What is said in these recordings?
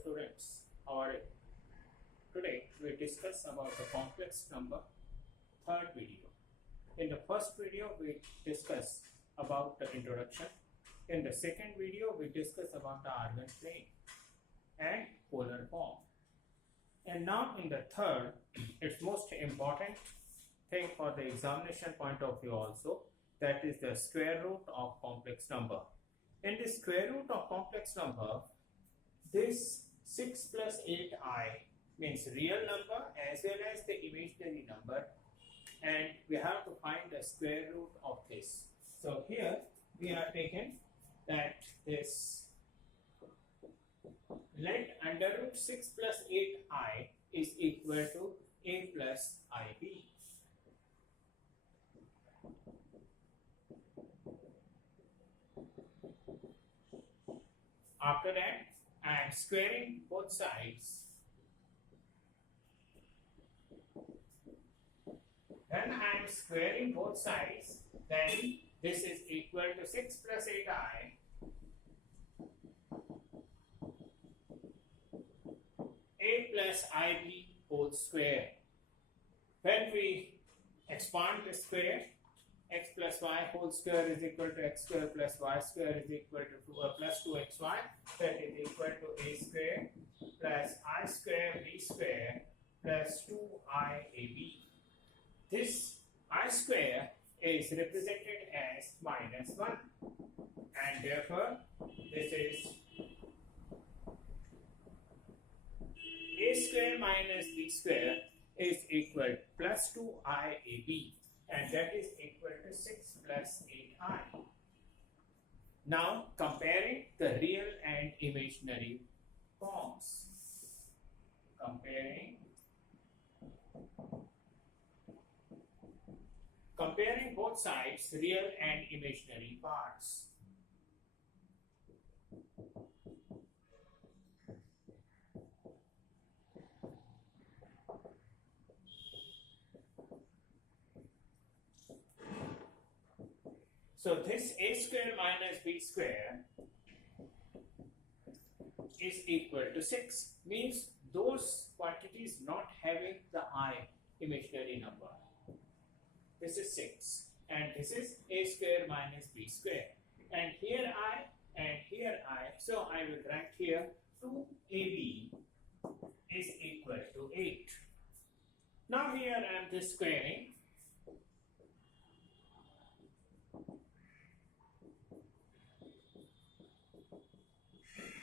students, today we discuss about the complex number third video. In the first video we discuss about the introduction. In the second video we discuss about the eigenplane and polar form. And now in the third, it's most important thing for the examination point of view also, that is the square root of complex number. In the square root of complex number, this 6 plus 8i means real number as well as the imaginary number, and we have to find the square root of this. So here we are taken that this, let under root 6 plus 8i is equal to a plus ib. After that, I am squaring both sides. When I am squaring both sides, then this is equal to 6 plus 8i a plus ib whole square. When we expand the square, x plus y whole square is equal to x square plus y square is equal to plus 2xy, that is equal to a square plus I square b square plus 2iab. This I square is represented as minus 1, and therefore this is a square minus b square is equal to plus 2iab, and that is equal to 6 plus 8i. Now comparing the real and imaginary forms. Comparing both sides, real and imaginary parts. So this a square minus b square is equal to 6, means those quantities not having the I imaginary number. This is 6 and this is a square minus b square, and here I and here I, so I will write here 2ab is equal to 8. Now here I am just squaring.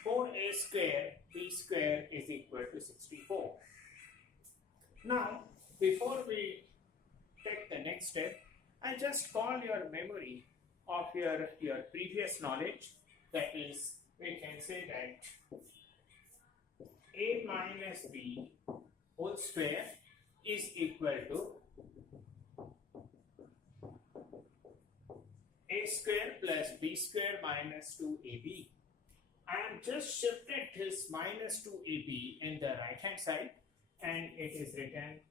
A square b square is equal to 64. Now before we take the next step, I just call your memory of your previous knowledge. That is, we can say that a minus b whole square is equal to a square plus b square minus 2ab. I am just shifted this minus 2ab in the right hand side, and it is written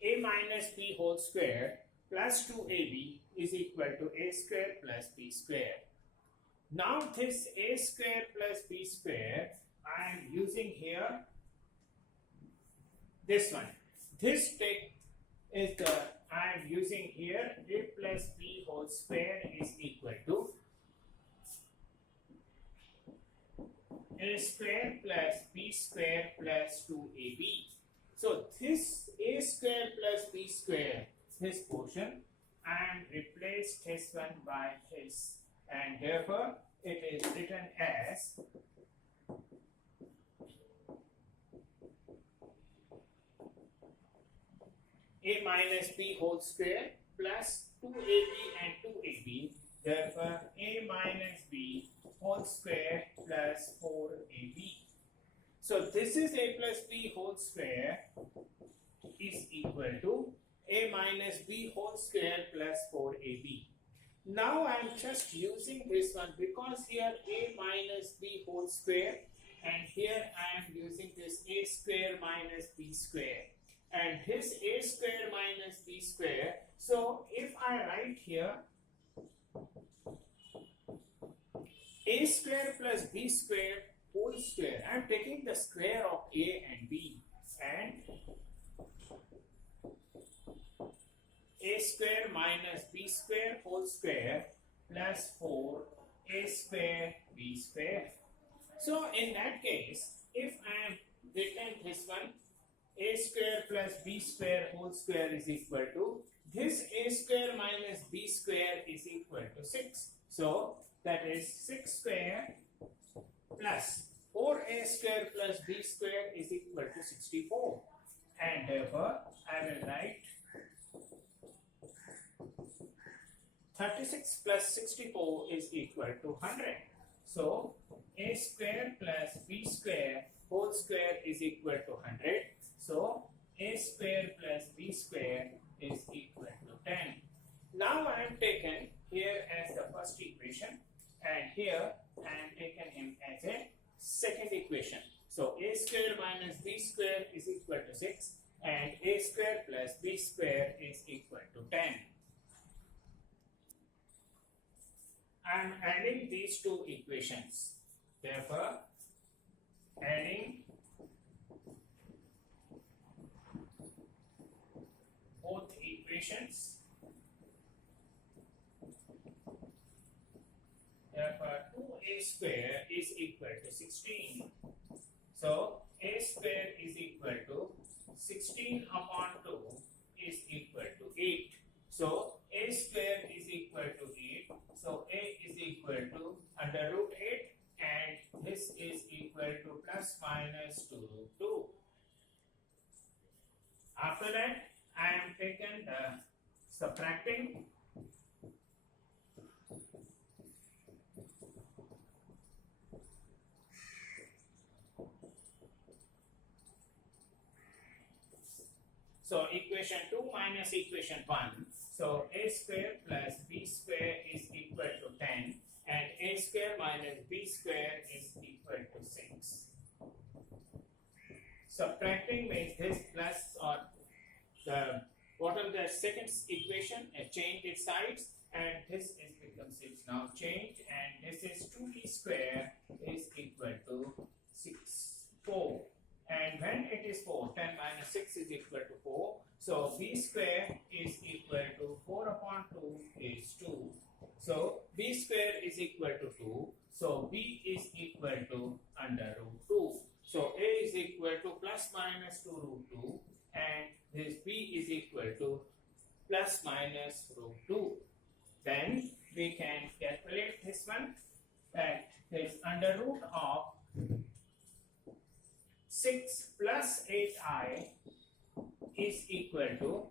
a minus b whole square plus 2ab is equal to a square plus b square. Now this a square plus b square, I am using here this one. This take is the, I am using here a plus b whole square is equal to a square plus b square plus 2ab. So this a square plus b square, this portion, and replace this one by this, and therefore it is written as a minus b whole square plus 2ab and 2ab, therefore a minus b whole square plus 4ab. So this is a plus b whole square is equal to a minus b whole square plus 4ab. Now I am just using this one because here a minus b whole square, and here I am using this a square minus b square, and this a square minus b square. So if I write here a square plus b square whole square. I am taking the square of a and b, and a square minus b square whole square plus 4a square b square. So in that case, if I am written this one, a square plus b square whole square is equal to, this a square minus b square is equal to 6. So that is 6 square plus 4a square plus b square is equal to 64. And therefore, I will write 36 plus 64 is equal to 100. So a square plus b square whole square is equal to 100. So a square plus b square is equal to 10. Now I am taken here as the first equation, and here I am taken him as a second equation. So a square minus b square is equal to 6, and a square plus b square is equal to 10. I am adding these two equations. Therefore, adding both equations, therefore 2a square is equal to 16. So a square is equal to 16 upon 2 is equal to 8. So a square is equal to 8. So a is equal to under root 8, and this is equal to plus minus 2 root 2. After that, I am taken the subtracting. So equation 2 minus equation 1. So a square plus b square is equal to 10, and a square minus b square is equal to 6. Subtracting means this plus or the bottom the second equation and change its sides, and this is becomes 6 now changed, and this is 2b square is equal to 4. And when it is 4, 10 minus 6 is equal to 4. So b square is equal to 4 upon 2 is 2. So b square is equal to 2. So b is equal to under root 2. So a is equal to plus minus 2 root 2, and this b is equal to plus minus root 2. Then we can calculate this one, that this under root of 6 plus 8i is equal to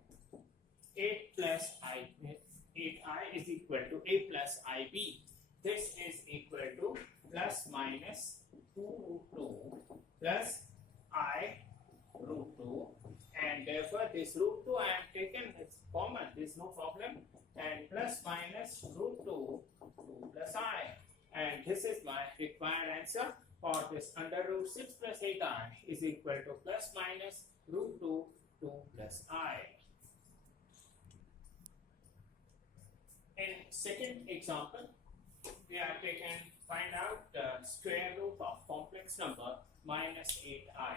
8 plus 8i is equal to a plus ib. This is equal to plus minus 2 root 2 plus I root 2, and therefore this root 2 I am taken as common, there is no problem, and plus minus root 2 plus I, and this is my required answer for this under root 6 plus 8i is equal to plus minus root 2 plus I. In second example, we are taken find out the square root of complex number minus 8i.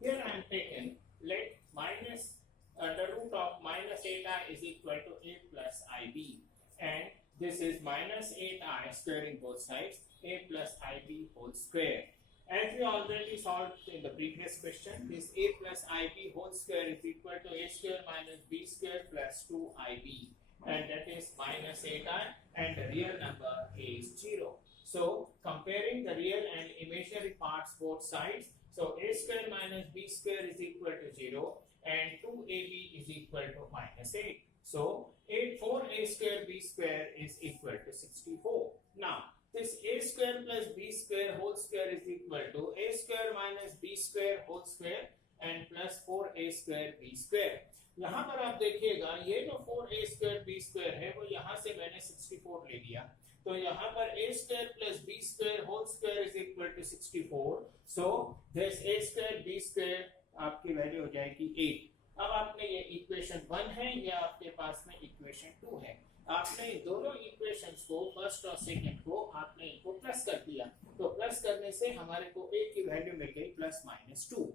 Here I am taken let minus under root of minus 8i is equal to a plus ib, and this is minus 8i squaring both sides, a plus ib whole square. As we already solved in the previous question, this a plus ib whole square is equal to a square minus b square plus 2ib, and that is minus 8i, and the real number is 0. So comparing the real and imaginary parts both sides, so a square minus b square is equal to 0, and 2ab is equal to minus 8. So 4a square b square is equal to 64. Now this a square plus b square whole square is equal to a square minus b square whole square and plus 4a square b square. यहाँ पर आप देखिएगा ये जो 4a square b square है वो यहाँ से मैंने 64 ले लिया, तो यहाँ पर a square plus b square whole square is equal to 64. So this a square b square आपकी वैल्यू हो जाएगी 8. अब आपने ये इक्वेशन 1 है, या आपके पास में इक्वेशन 2 है. आपने दोनों इक्वेशंस को, फर्स्ट और सेकंड को, आपने इनको प्लस कर दिया, तो प्लस करने से हमारे को a की वैल्यू मिल गई +-2।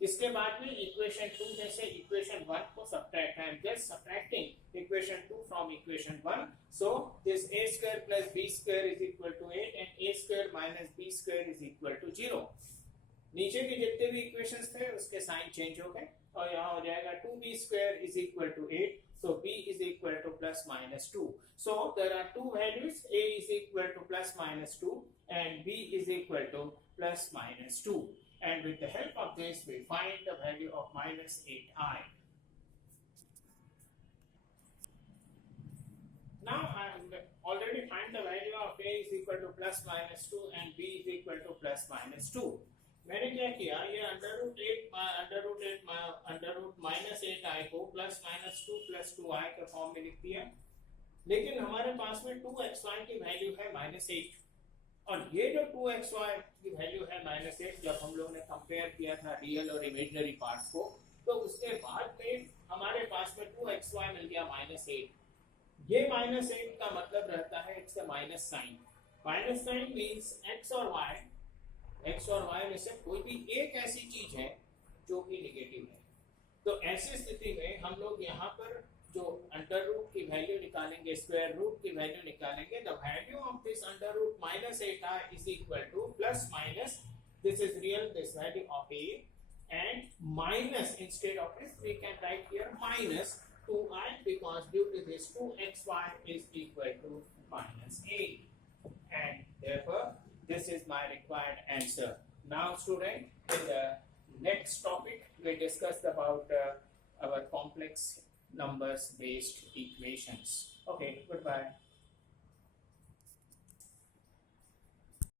इसके बाद में इक्वेशन 2 में से इक्वेशन 1 को subtract, I am just subtracting equation 2 from equation 1, so this a² + b² = 8 and a² - b² = 0। नीचे के जितने भी इक्वेशंस थे उसके साइन चेंज हो गए और यहाँ हो जाएगा 2b² = 8, so b is equal to +-2. So there are two values, a is equal to +-2 and b is equal to +-2, and with the help of this we find the value of -8i. Now I already find the value of a is equal to +-2 and b is equal to +-2. मैंने क्या किया, ये √8 -8i को +-2 + 2i के form में लिख दिया, लेकिन हमारे पास में 2xy की वैल्यू है -8 और ये जो 2xy की वैल्यू है -8, जब हम लोग ने कंपेयर किया था रियल और इमेजिनरी पार्ट्स को, तो उसके बाद में हमारे पास में 2xy मिल गया -8। ये -8 का मतलब रहता है it's a minus sign. Minus sign means x और y में से कोई भी एक ऐसी चीज है जो कि नेगेटिव है। तो ऐसी स्थिति में हम लोग यहाँ पर जो अंडर रूट की वैल्यू निकालेंगे, स्क्वायर रूट की वैल्यू निकालेंगे, the value of this under root -8i is equal to +- this is real, this value of a, and minus, instead of this we can write here -2i because due to this 2xy is equal to -8, and therefore this is my required answer. Now student, in the next topic we discussed about our complex numbers based equations. Okay, goodbye.